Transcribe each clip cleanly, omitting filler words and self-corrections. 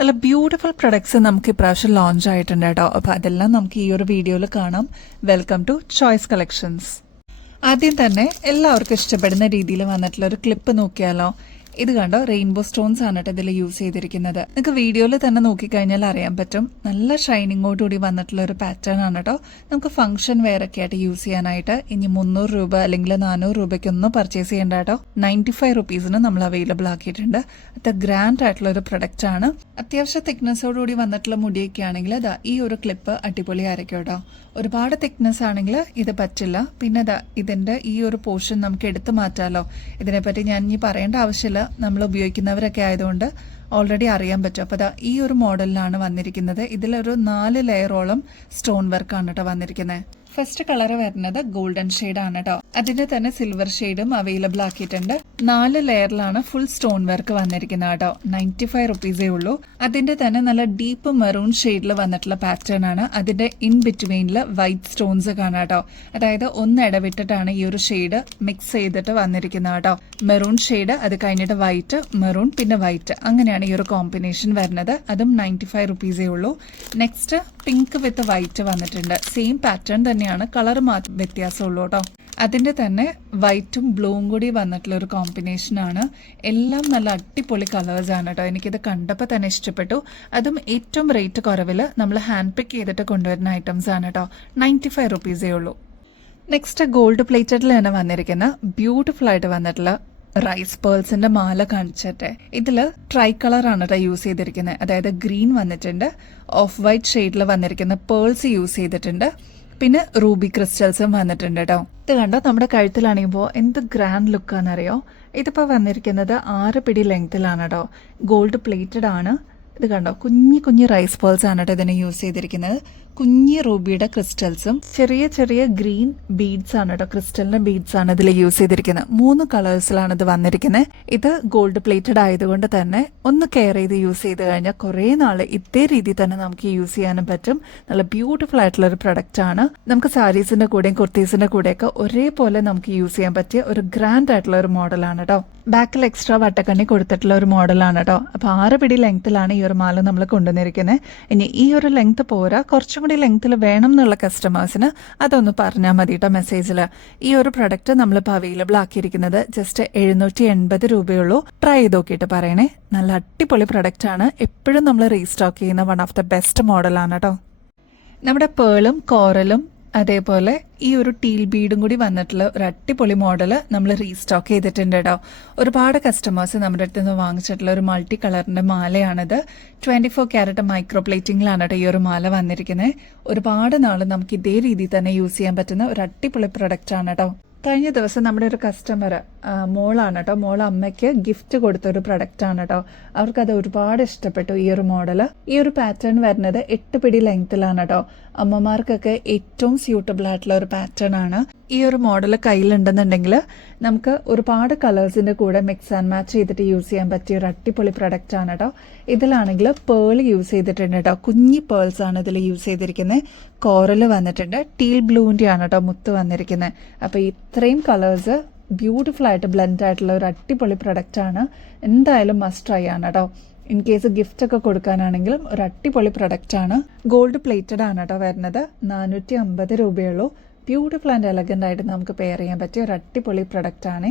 നല്ല beautiful products നമുക്ക് ഇപ്രാവശ്യം ലോഞ്ച് ആയിട്ടുണ്ട് കേട്ടോ. അപ്പോൾ അതെല്ലാം നമുക്ക് ഈ ഒരു വീഡിയോയിൽ കാണാം. Welcome to choice collections. ആദ്യം തന്നെ എല്ലാവർക്കും ഇഷ്ടപ്പെടുന്ന രീതിയിൽ വന്നിട്ടുള്ള ഒരു ക്ലിപ്പ് നോക്കിയാലോ. ഇത് കണ്ടോ, റെയിൻബോ സ്റ്റോൺസ് ആണ് കേട്ടോ ഇതിൽ യൂസ് ചെയ്തിരിക്കുന്നത്. നിങ്ങൾക്ക് വീഡിയോയിൽ തന്നെ നോക്കിക്കഴിഞ്ഞാൽ അറിയാൻ പറ്റും. നല്ല ഷൈനിങ്ങോടുകൂടി വന്നിട്ടുള്ള ഒരു പാറ്റേൺ ആണ് കേട്ടോ. നമുക്ക് ഫംഗ്ഷൻ വെയർ ഒക്കെ ആയിട്ട് യൂസ് ചെയ്യാനായിട്ട് ഇനി 300 രൂപ അല്ലെങ്കിൽ 400 രൂപയ്ക്കൊന്നും പർച്ചേസ് ചെയ്യേണ്ട കേട്ടോ. 95 റുപ്പീസിന് നമ്മൾ അവൈലബിൾ ആക്കിയിട്ടുണ്ട്. അത് ഗ്രാൻഡ് ആയിട്ടുള്ള ഒരു പ്രൊഡക്റ്റ് ആണ്. അത്യാവശ്യം തിക്നെസ്സോടുകൂടി വന്നിട്ടുള്ള മുടിയൊക്കെ ആണെങ്കിൽ ഈ ഒരു ക്ലിപ്പ് അടിപൊളിയായിരിക്കും കേട്ടോ. ഒരുപാട് തിക്നെസ് ആണെങ്കിൽ ഇത് പറ്റില്ല. പിന്നെ ഇതിന്റെ ഈ ഒരു പോർഷൻ നമുക്ക് എടുത്തു മാറ്റാലോ. ഇതിനെപ്പറ്റി ഞാൻ ഇനി പറയേണ്ട ആവശ്യമില്ല, നമ്മൾ ഉപയോഗിക്കുന്നവരൊക്കെ ആയതുകൊണ്ട് ഓൾറെഡി അറിയാൻ പറ്റും. അപ്പോൾ ഈ ഒരു മോഡലിലാണ് വന്നിരിക്കുന്നത്. ഇതിലൊരു 4 ലെയറോളം സ്റ്റോൺ വർക്കാണ് കേട്ടോ വന്നിരിക്കുന്നത്. ഫസ്റ്റ് കളർ വരുന്നത് ഗോൾഡൻ ഷെയ്ഡ് ആണ് കേട്ടോ. അതിന്റെ തന്നെ സിൽവർ ഷെയ്ഡും അവൈലബിൾ ആക്കിയിട്ടുണ്ട്. 4 ലെയറിലാണ് ഫുൾ സ്റ്റോൺ വർക്ക് വന്നിരിക്കുന്നത് കേട്ടോ. 95 റുപ്പീസേ ഉള്ളൂ. അതിന്റെ തന്നെ നല്ല ഡീപ്പ് മെറൂൺ ഷെയ്ഡിൽ വന്നിട്ടുള്ള പാറ്റേൺ ആണ്. അതിന്റെ ഇൻ ബിറ്റ്വീനിൽ വൈറ്റ് സ്റ്റോൺസ് കാണാം കേട്ടോ. അതായത് ഒന്ന് ഇടവിട്ടിട്ടാണ് ഈ ഒരു ഷെയ്ഡ് മിക്സ് ചെയ്തിട്ട് വന്നിരിക്കുന്നത് കേട്ടോ. മെറൂൺ ഷെയ്ഡ്, അത് കഴിഞ്ഞിട്ട് വൈറ്റ്, മെറൂൺ, പിന്നെ വൈറ്റ്, അങ്ങനെയാണ് ഈ ഒരു കോമ്പിനേഷൻ വരുന്നത്. അതും 95 റുപ്പീസേ ഉള്ളൂ. നെക്സ്റ്റ് പിങ്ക് വിത്ത് വൈറ്റ് വന്നിട്ടുണ്ട്. സെയിം പാറ്റേൺ തന്നെയാണ്, കളർ വ്യത്യാസമുള്ളൂ കേട്ടോ. അതിന്റെ തന്നെ വൈറ്റും ബ്ലൂവും കൂടി വന്നിട്ടുള്ള ഒരു കോമ്പിനേഷൻ ആണ്. എല്ലാം നല്ല അടിപൊളി കളേഴ്സ് ആണ് കേട്ടോ. എനിക്കിത് കണ്ടപ്പോൾ തന്നെ ഇഷ്ടപ്പെട്ടു. അതും ഏറ്റവും റേറ്റ് കുറവിൽ നമ്മൾ ഹാൻഡ് പിക്ക് ചെയ്തിട്ട് കൊണ്ടുവരുന്ന ഐറ്റംസ് ആണ് കേട്ടോ. 95 റുപ്പീസേ ഉള്ളൂ. നെക്സ്റ്റ് ഗോൾഡ് പ്ലേറ്റഡിൽ തന്നെ വന്നിരിക്കുന്ന ബ്യൂട്ടിഫുൾ ആയിട്ട് വന്നിട്ടുള്ള റൈസ് പേൾസിന്റെ മാല കാണിച്ചിട്ട് ഇതില് ട്രൈ കളർ ആണ് കേട്ടോ യൂസ് ചെയ്തിരിക്കുന്നത്. അതായത് ഗ്രീൻ വന്നിട്ടുണ്ട്, ഓഫ് വൈറ്റ് ഷെയ്ഡിൽ വന്നിരിക്കുന്ന പേൾസ് യൂസ് ചെയ്തിട്ടുണ്ട്, പിന്നെ റൂബി ക്രിസ്റ്റൽസും വന്നിട്ടുണ്ട് കേട്ടോ. ഇത് കണ്ടോ, നമ്മുടെ കഴുത്തിലാണിപ്പോൾ എന്ത് ഗ്രാൻഡ് ലുക്കാണെന്നറിയോ. ഇതിപ്പോൾ വന്നിരിക്കുന്നത് 6 പിടി ലെങ്ത്തിലാണ് കേട്ടോ. ഗോൾഡ് പ്ലേറ്റഡ് ആണ്. ഇത് കണ്ടോ, കുഞ്ഞു റൈസ് പേൾസ് ആണ് കേട്ടോ ഇതിനെ യൂസ് ചെയ്തിരിക്കുന്നത്. കുഞ്ഞി റൂബിയുടെ ക്രിസ്റ്റൽസും ചെറിയ ചെറിയ ഗ്രീൻ ബീഡ്സ് ആണ് കേട്ടോ. ക്രിസ്റ്റലിന്റെ ബീഡ്സ് ആണ് ഇതിൽ യൂസ് ചെയ്തിരിക്കുന്നത്. 3 കളേഴ്സിലാണ് ഇത് വന്നിരിക്കുന്നത്. ഇത് ഗോൾഡ് പ്ലേറ്റഡ് ആയതുകൊണ്ട് തന്നെ ഒന്ന് കെയർ ചെയ്ത് യൂസ് ചെയ്ത് കഴിഞ്ഞാൽ കുറേ നാൾ ഇതേ രീതിയിൽ തന്നെ നമുക്ക് യൂസ് ചെയ്യാനും പറ്റും. നല്ല ബ്യൂട്ടിഫുൾ ആയിട്ടുള്ള ഒരു പ്രൊഡക്റ്റ് ആണ്. നമുക്ക് സാരീസിന്റെ കൂടെയും കുർത്തീസിന്റെ കൂടെയൊക്കെ ഒരേപോലെ നമുക്ക് യൂസ് ചെയ്യാൻ പറ്റിയ ഒരു ഗ്രാൻഡ് ആയിട്ടുള്ള ഒരു മോഡലാണ് കേട്ടോ. ബാക്കിൽ എക്സ്ട്രാ വട്ടക്കണ്ണി കൊടുത്തിട്ടുള്ള ഒരു മോഡലാണ് കേട്ടോ. അപ്പൊ 6 പിടി ലെങ്ത്തിലാണ് ഈ ഒരു മാല നമ്മൾ കൊണ്ടുവന്നിരിക്കുന്നത്. ഇനി ഈ ഒരു ലെങ്ത് പോരാ, കുറച്ചും കൂടി ലെങ്ത്തിൽ വേണം എന്നുള്ള കസ്റ്റമേഴ്സിന് അതൊന്ന് പറഞ്ഞാൽ മതി കേട്ടോ മെസ്സേജിൽ. ഈ ഒരു പ്രൊഡക്റ്റ് നമ്മളിപ്പോൾ അവൈലബിൾ ആക്കിയിരിക്കുന്നത് ജസ്റ്റ് 780 രൂപയുള്ളൂ. ട്രൈ ചെയ്ത് നോക്കിയിട്ട് പറയണേ. നല്ല അടിപൊളി പ്രൊഡക്റ്റ് ആണ്. എപ്പോഴും നമ്മൾ റീസ്റ്റോക്ക് ചെയ്യുന്ന വൺ ഓഫ് ദ ബെസ്റ്റ് മോഡലാണ് കേട്ടോ. നമ്മുടെ പേളും കോറലും അതേപോലെ ഈ ഒരു ടീൽ ബീഡും കൂടി വന്നിട്ടുള്ള ഒരു അടിപൊളി മോഡൽ നമ്മൾ റീസ്റ്റോക്ക് ചെയ്തിട്ടുണ്ട് കേട്ടോ. ഒരുപാട് കസ്റ്റമേഴ്സ് നമ്മുടെ അടുത്ത് നിന്ന് വാങ്ങിച്ചിട്ടുള്ള ഒരു മൾട്ടി കളറിന്റെ മാലയാണിത്. 24 ക്യാരറ്റ് മൈക്രോ പ്ലേറ്റിംഗിലാണ് കേട്ടോ ഈ ഒരു മാല വന്നിരിക്കുന്നത്. ഒരുപാട് നാൾ നമുക്ക് ഇതേ രീതിയിൽ തന്നെ യൂസ് ചെയ്യാൻ പറ്റുന്ന ഒരു അടിപൊളി പ്രൊഡക്റ്റ് ആണ് കേട്ടോ. കഴിഞ്ഞ ദിവസം നമ്മുടെ ഒരു കസ്റ്റമർ മോളാണ് കേട്ടോ. മോൾ അമ്മയ്ക്ക് ഗിഫ്റ്റ് കൊടുത്ത ഒരു പ്രൊഡക്റ്റ് ആണ് കേട്ടോ. അവർക്കത് ഒരുപാട് ഇഷ്ടപ്പെട്ടു ഈ ഒരു മോഡൽ. ഈ ഒരു പാറ്റേൺ വരുന്നത് 8 പിടി ലെങ്ത്തിലാണ് കേട്ടോ. അമ്മമാർക്കൊക്കെ ഏറ്റവും സ്യൂട്ടബിൾ ആയിട്ടുള്ള ഒരു പാറ്റേൺ ആണ്. ഈ ഒരു മോഡൽ കയ്യിലുണ്ടെന്നുണ്ടെങ്കിൽ നമുക്ക് ഒരുപാട് കളേഴ്സിന്റെ കൂടെ മിക്സ് ആൻഡ് മാച്ച് ചെയ്തിട്ട് യൂസ് ചെയ്യാൻ പറ്റിയ ഒരു അടിപൊളി പ്രൊഡക്റ്റ് ആണ് കേട്ടോ. ഇതിലാണെങ്കിൽ പേൾ യൂസ് ചെയ്തിട്ടുണ്ട് കേട്ടോ. കുഞ്ഞി പേൾസ് ആണ് ഇതിൽ യൂസ് ചെയ്തിരിക്കുന്നത്. കോറൽ വന്നിട്ടുണ്ട്. ടീൽ ബ്ലൂവിന്റെ ആണ് കേട്ടോ മുത്ത് വന്നിരിക്കുന്നത്. അപ്പൊ ഇത്രയും കളേഴ്സ് ബ്യൂട്ടിഫുൾ ആയിട്ട് ബ്ലെൻഡ് ആയിട്ടുള്ള ഒരു അടിപൊളി പ്രൊഡക്റ്റ് ആണ്. എന്തായാലും മസ്റ്റ് ട്രൈ ആണ് കേട്ടോ. ഇൻ കേസ് ഗിഫ്റ്റ് ഒക്കെ കൊടുക്കാനാണെങ്കിലും ഒരു അടിപൊളി പ്രൊഡക്റ്റ് ആണ്. ഗോൾഡ് പ്ലേറ്റഡ് ആണ് കേട്ടോ വരുന്നത്. 450 രൂപയുള്ളൂ. ബ്യൂട്ടിഫുൾ ആൻഡ് എലഗന്റ് ആയിട്ട് നമുക്ക് പെയർ ചെയ്യാൻ പറ്റിയ ഒരു അടിപൊളി പ്രൊഡക്റ്റ് ആണ്.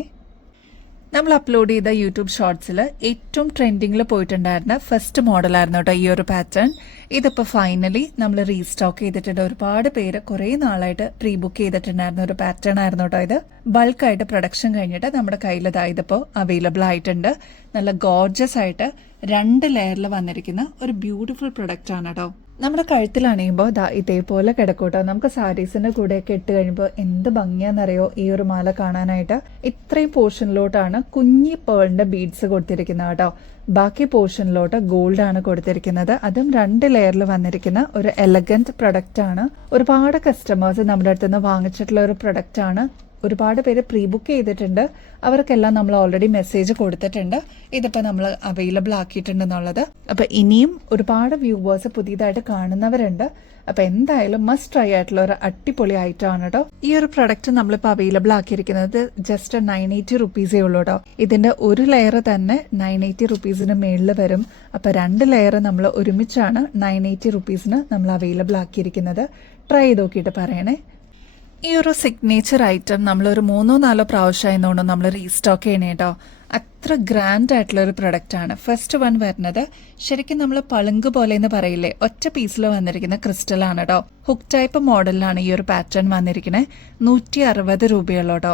നമ്മൾ അപ്ലോഡ് ചെയ്ത യൂട്യൂബ് ഷോർട്സിൽ ഏറ്റവും ട്രെൻഡിങ്ങിൽ പോയിട്ടുണ്ടായിരുന്ന ഫസ്റ്റ് മോഡലായിരുന്നു കേട്ടോ ഈ ഒരു പാറ്റേൺ. ഇതിപ്പോൾ ഫൈനലി നമ്മൾ റീസ്റ്റോക്ക് ചെയ്തിട്ടുണ്ട്. ഒരുപാട് പേര് കുറേ നാളായിട്ട് പ്രീ ബുക്ക് ചെയ്തിട്ടുണ്ടായിരുന്ന ഒരു പാറ്റേൺ ആയിരുന്നു കേട്ടോ ഇത്. ബൾക്കായിട്ട് പ്രൊഡക്ഷൻ കഴിഞ്ഞിട്ട് നമ്മുടെ കയ്യിൽ ഇതിപ്പോൾ അവൈലബിൾ ആയിട്ടുണ്ട്. നല്ല ഗോർജസ് ആയിട്ട് 2 ലെയറിൽ വന്നിരിക്കുന്ന ഒരു ബ്യൂട്ടിഫുൾ പ്രൊഡക്റ്റ് ആണ് കേട്ടോ. നമ്മുടെ കഴുത്തിലണിയുമ്പോൾ ഇതേപോലെ കിടക്കൂട്ടോ. നമുക്ക് സാരീസിന്റെ കൂടെയൊക്കെ ഇട്ട് കഴിയുമ്പോൾ എന്ത് ഭംഗിയാണെന്നറിയോ ഈ ഒരു മാല കാണാനായിട്ട്. ഇത്രയും പോർഷനിലോട്ടാണ് കുഞ്ഞി പേളിന്റെ ബീഡ്സ് കൊടുത്തിരിക്കുന്നത് കേട്ടോ. ബാക്കി പോർഷനിലോട്ട് ഗോൾഡ് ആണ് കൊടുത്തിരിക്കുന്നത്. അതും 2 ലെയറിൽ വന്നിരിക്കുന്ന ഒരു എലഗന്റ് പ്രൊഡക്റ്റ് ആണ്. ഒരുപാട് കസ്റ്റമേഴ്സ് നമ്മുടെ അടുത്ത് നിന്ന് വാങ്ങിച്ചിട്ടുള്ള ഒരു പ്രൊഡക്റ്റ് ആണ്. ഒരുപാട് പേര് പ്രീ ബുക്ക് ചെയ്തിട്ടുണ്ട്. അവർക്കെല്ലാം നമ്മൾ ഓൾറെഡി മെസ്സേജ് കൊടുത്തിട്ടുണ്ട് ഇതിപ്പോൾ നമ്മൾ അവൈലബിൾ ആക്കിയിട്ടുണ്ടെന്നുള്ളത്. അപ്പോൾ ഇനിയും ഒരുപാട് വ്യൂവേഴ്സ് പുതിയതായിട്ട് കാണുന്നവരുണ്ട്. അപ്പോൾ എന്തായാലും മസ്റ്റ് ട്രൈ ആയിട്ടുള്ള ഒരു അടിപൊളി ഐറ്റം ആണ് കേട്ടോ. ഈ ഒരു പ്രൊഡക്റ്റ് നമ്മളിപ്പോൾ അവൈലബിൾ ആക്കിയിരിക്കുന്നത് ജസ്റ്റ് 980 റുപ്പീസേ ഉള്ളൂ കേട്ടോ. ഇതിന്റെ ഒരു ലെയർ തന്നെ 980 റുപ്പീസിന് മേളിൽ വരും. അപ്പോൾ 2 ലെയർ നമ്മൾ ഒരുമിച്ചാണ് 980 റുപ്പീസിന് നമ്മൾ അവൈലബിൾ ആക്കിയിരിക്കുന്നത്. ട്രൈ ചെയ്ത് നോക്കിയിട്ട് പറയണേ. ഈ ഒരു സിഗ്നേച്ചർ ഐറ്റം നമ്മളൊരു 3-4 പ്രാവശ്യമായതുകൊണ്ട് നമ്മൾ റീസ്റ്റോക്ക് ചെയ്യണേ കേട്ടോ. അത്ര ഗ്രാൻഡ് ആയിട്ടുള്ള ഒരു പ്രൊഡക്റ്റ് ആണ്. ഫസ്റ്റ് വൺ വരുന്നത് ശരിക്കും നമ്മൾ പളുങ്ക് പോലെ എന്ന് പറയില്ലേ, ഒറ്റ പീസിൽ വന്നിരിക്കുന്ന ക്രിസ്റ്റൽ ആണ് കേട്ടോ. ഹുക്ക് ടൈപ്പ് മോഡലിലാണ് ഈ ഒരു പാറ്റേൺ വന്നിരിക്കുന്നത്. 160 രൂപയുള്ളൂ കേട്ടോ.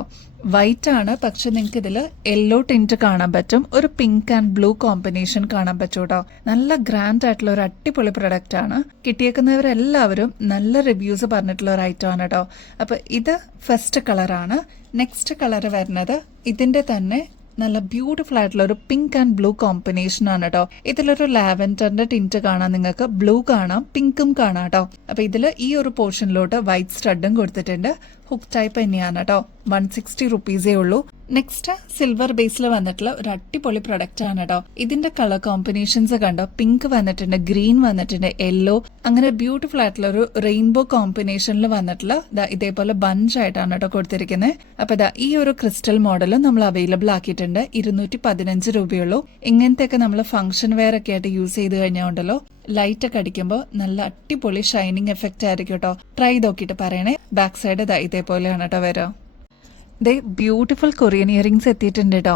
വൈറ്റ് ആണ്, പക്ഷെ നിങ്ങൾക്ക് ഇതിൽ യെല്ലോ ടിന്റ് കാണാൻ പറ്റും, ഒരു പിങ്ക് ആൻഡ് ബ്ലൂ കോമ്പിനേഷൻ കാണാൻ പറ്റും കേട്ടോ. നല്ല ഗ്രാൻഡ് ആയിട്ടുള്ള ഒരു അടിപൊളി പ്രൊഡക്റ്റ് ആണ്. കിട്ടിയേക്കുന്നവരെല്ലാവരും നല്ല റിവ്യൂസ് പറഞ്ഞിട്ടുള്ള ഒരു ഐറ്റം ആണ് കേട്ടോ. അപ്പൊ ഇത് ഫസ്റ്റ് കളറാണ്. നെക്സ്റ്റ് കളർ വരുന്നത് ഇതിന്റെ തന്നെ നല്ല ബ്യൂട്ടിഫുൾ ആയിട്ടുള്ള ഒരു പിങ്ക് ആൻഡ് ബ്ലൂ കോമ്പിനേഷൻ ആണ് കേട്ടോ. ഇതിലൊരു ലാവൻഡറിന്റെ ടിന്റ് കാണാം, നിങ്ങൾക്ക് ബ്ലൂ കാണാം, പിങ്കും കാണാം കേട്ടോ. അപ്പൊ ഇതിൽ ഈ ഒരു പോർഷനിലോട്ട് വൈറ്റ് സ്റ്റഡും കൊടുത്തിട്ടുണ്ട്. ഹുക്ക് ടൈപ്പ് തന്നെയാണ് കേട്ടോ. 160 റുപ്പീസേ ഉള്ളൂ. നെക്സ്റ്റ് സിൽവർ ബേസിൽ വന്നിട്ടുള്ള ഒരു അടിപൊളി പ്രൊഡക്റ്റ് ആണ് കേട്ടോ. ഇതിന്റെ കളർ കോമ്പിനേഷൻസ് കണ്ടോ, പിങ്ക് വന്നിട്ടുണ്ട്, ഗ്രീൻ വന്നിട്ടുണ്ട്, യെല്ലോ, അങ്ങനെ ബ്യൂട്ടിഫുൾ ആയിട്ടുള്ള ഒരു റെയിൻബോ കോമ്പിനേഷനിൽ വന്നിട്ടുള്ള ഇതേപോലെ ബഞ്ച് ആയിട്ടാണ് കേട്ടോ കൊടുത്തിരിക്കുന്നത്. അപ്പൊ ഈ ഒരു ക്രിസ്റ്റൽ മോഡലും നമ്മൾ അവൈലബിൾ ആക്കിയിട്ടുണ്ട്. 215 രൂപയുള്ളൂ. ഇങ്ങനത്തെയൊക്കെ നമ്മൾ ഫംഗ്ഷൻ വെയർ ഒക്കെ ആയിട്ട് യൂസ് ചെയ്ത് കഴിഞ്ഞാൽ ഉണ്ടല്ലോ, ലൈറ്റ് ഒക്കെ അടിക്കുമ്പോൾ നല്ല അടിപൊളി ഷൈനിങ് എഫക്റ്റ് ആയിരിക്കും കേട്ടോ. ട്രൈ നോക്കിയിട്ട് പറയണേ. ബാക്ക് സൈഡ് ഇതേപോലെയാണ് കേട്ടോ വരാം. ദേ ബ്യൂട്ടിഫുൾ കൊറിയൻ ഇയറിംഗ്സ് എത്തിയിട്ടുണ്ട് കേട്ടോ.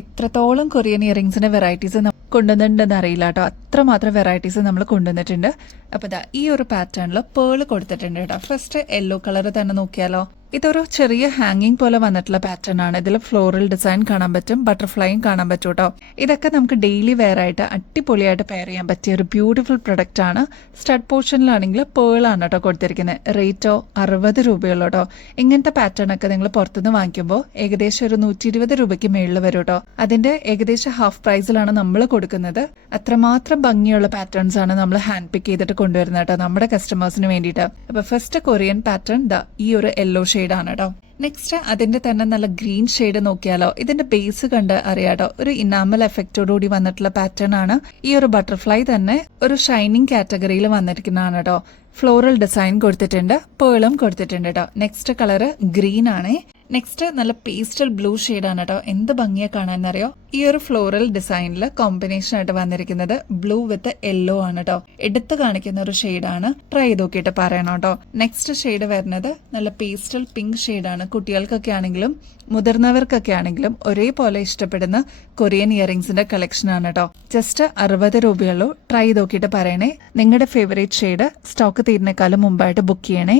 എത്രത്തോളം കൊറിയൻ ഇയറിംഗ്സിന്റെ വെറൈറ്റീസ് കൊണ്ടുവന്നിട്ടുണ്ടെന്ന് അറിയില്ല കേട്ടോ. അത്രമാത്രം വെറൈറ്റീസ് നമ്മൾ കൊണ്ടുവന്നിട്ടുണ്ട്. അപ്പൊ ഈ ഒരു പാറ്റേണിൽ പേള് കൊടുത്തിട്ടുണ്ട് കേട്ടോ. ഫസ്റ്റ് യെല്ലോ കളർ തന്നെ നോക്കിയാലോ. ഇതൊരു ചെറിയ ഹാങ്ങിങ് പോലെ വന്നിട്ടുള്ള പാറ്റേൺ ആണ്. ഇതിൽ ഫ്ലോറൽ ഡിസൈൻ കാണാൻ പറ്റും, ബട്ടർഫ്ലൈയും കാണാൻ പറ്റും കേട്ടോ. ഇതൊക്കെ നമുക്ക് ഡെയിലി വെയർ ആയിട്ട് അടിപൊളിയായിട്ട് പെയർ ചെയ്യാൻ പറ്റിയ ഒരു ബ്യൂട്ടിഫുൾ പ്രൊഡക്റ്റ് ആണ്. സ്റ്റഡ് പോർഷനിലാണെങ്കിൽ പേളാണ് കേട്ടോ കൊടുത്തിരിക്കുന്നത്. റേറ്റോ 60 രൂപയുള്ളൂ കേട്ടോ. ഇങ്ങനത്തെ പാറ്റേൺ ഒക്കെ നിങ്ങൾ പുറത്തുനിന്ന് വാങ്ങിക്കുമ്പോൾ ഏകദേശം ഒരു 120 രൂപയ്ക്ക് മേളിൽ വരും കേട്ടോ. അതിന്റെ ഏകദേശം ഹാഫ് പ്രൈസിലാണ് നമ്മൾ കൊടുക്കുന്നത്. അത്രമാത്രം ഭംഗിയുള്ള പാറ്റേൺസ് ആണ് നമ്മൾ ഹാൻഡ് പിക്ക് ചെയ്തിട്ട് കൊണ്ടുവരുന്നത് കേട്ടോ നമ്മുടെ കസ്റ്റമേഴ്സിന് വേണ്ടിയിട്ട്. അപ്പൊ ഫസ്റ്റ് കൊറിയൻ പാറ്റേൺ ഈ ഒരു യെല്ലോ ആണ് കേട്ടോ. നെക്സ്റ്റ് അതിന്റെ തന്നെ നല്ല ഗ്രീൻ ഷെയ്ഡ് നോക്കിയാലോ. ഇതിന്റെ ബേസ് കണ്ട് അറിയാട്ടോ, ഒരു ഇനാമൽ എഫക്റ്റോടുകൂടി വന്നിട്ടുള്ള പാറ്റേൺ ആണ്. ഈ ഒരു ബട്ടർഫ്ലൈ തന്നെ ഒരു ഷൈനിങ് കാറ്റഗറിയിൽ വന്നിരിക്കുന്നതാണ് കേട്ടോ. ഫ്ലോറൽ ഡിസൈൻ കൊടുത്തിട്ടുണ്ട്, പേളും കൊടുത്തിട്ടുണ്ട് കേട്ടോ. നെക്സ്റ്റ് കളർ ഗ്രീൻ ആണ്. നെക്സ്റ്റ് നല്ല പേസ്റ്റൽ ബ്ലൂ ആണ് കേട്ടോ. എന്ത് ഭംഗിയാ കാണാന്നറിയോ. ഈ ഒരു ഫ്ലോറൽ ഡിസൈനിൽ കോമ്പിനേഷൻ ആയിട്ട് വന്നിരിക്കുന്നത് ബ്ലൂ വിത്ത് യെല്ലോ ആണ് കേട്ടോ. എടുത്ത് കാണിക്കുന്ന ഒരു ഷെയ്ഡാണ്. ട്രൈ ചെയ്ത് നോക്കിയിട്ട് പറയണം കേട്ടോ. നെക്സ്റ്റ് ഷെയ്ഡ് വരുന്നത് നല്ല പേസ്റ്റൽ പിങ്ക് ഷെയ്ഡാണ്. കുട്ടികൾക്കൊക്കെ ആണെങ്കിലും മുതിർന്നവർക്കൊക്കെ ആണെങ്കിലും ഒരേപോലെ ഇഷ്ടപ്പെടുന്ന കൊറിയൻ ഇയറിംഗ്സിന്റെ കളക്ഷൻ ആണ് കേട്ടോ. ജസ്റ്റ് 60 രൂപയുള്ളൂ. ട്രൈ ചെയ്ത് നോക്കിയിട്ട് പറയണേ. നിങ്ങളുടെ ഫേവറേറ്റ് ഷെയ്ഡ് സ്റ്റോക്ക് തീരുന്നേക്കാളും മുമ്പായിട്ട് ബുക്ക് ചെയ്യണേ.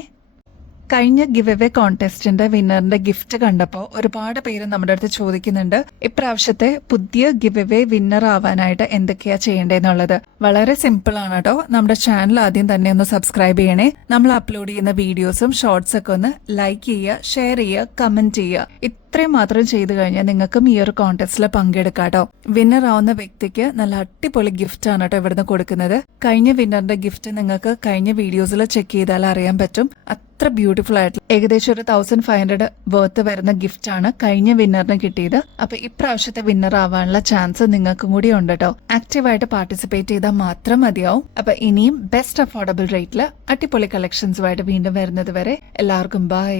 കഴിഞ്ഞ ഗിവ് അവേ കോൺടെസ്റ്റിന്റെ വിന്നറിന്റെ ഗിഫ്റ്റ് കണ്ടപ്പോൾ ഒരുപാട് പേര് നമ്മുടെ അടുത്ത് ചോദിക്കുന്നുണ്ട് ഇപ്രാവശ്യത്തെ പുതിയ ഗിവ് അവേ വിന്നർ ആവാനായിട്ട് എന്തൊക്കെയാ ചെയ്യേണ്ടതെന്നുള്ളത്. വളരെ സിമ്പിൾ ആണ് കേട്ടോ. നമ്മുടെ ചാനൽ ആദ്യം തന്നെ ഒന്ന് സബ്സ്ക്രൈബ് ചെയ്യണേ. നമ്മൾ അപ്ലോഡ് ചെയ്യുന്ന വീഡിയോസും ഷോർട്സ് ഒക്കെ ഒന്ന് ലൈക്ക് ചെയ്യുക, ഷെയർ ചെയ്യുക, കമന്റ് ചെയ്യുക. ഇത്രയും മാത്രം ചെയ്തു കഴിഞ്ഞാൽ നിങ്ങൾക്കും ഈ ഒരു കോൺടെസ്റ്റിൽ പങ്കെടുക്കാം കേട്ടോ. വിന്നർ ആവുന്ന വ്യക്തിക്ക് നല്ല അടിപൊളി ഗിഫ്റ്റ് ആണ് കേട്ടോ ഇവിടുന്ന് കൊടുക്കുന്നത്. കഴിഞ്ഞ വിന്നറിന്റെ ഗിഫ്റ്റ് നിങ്ങൾക്ക് കഴിഞ്ഞ വീഡിയോസിൽ ചെക്ക് ചെയ്താൽ അറിയാൻ പറ്റും. അത്ര ബ്യൂട്ടിഫുൾ ആയിട്ടുള്ള ഏകദേശം ഒരു 1500 വർത്ത് വരുന്ന ഗിഫ്റ്റ് ആണ് കഴിഞ്ഞ വിന്നറിന് കിട്ടിയത്. അപ്പൊ ഇപ്രാവശ്യത്തെ വിന്നർ ആവാനുള്ള ചാൻസ് നിങ്ങൾക്കും കൂടി ഉണ്ട് കേട്ടോ. ആക്റ്റീവായിട്ട് പാർട്ടിസിപ്പേറ്റ് ചെയ്താൽ മാത്രം മതിയാവും. അപ്പൊ ഇനിയും ബെസ്റ്റ് അഫോർഡബിൾ റേറ്റിൽ അടിപൊളി കളക്ഷൻസുമായിട്ട് വീണ്ടും വരുന്നത് വരെ എല്ലാവർക്കും ബൈ.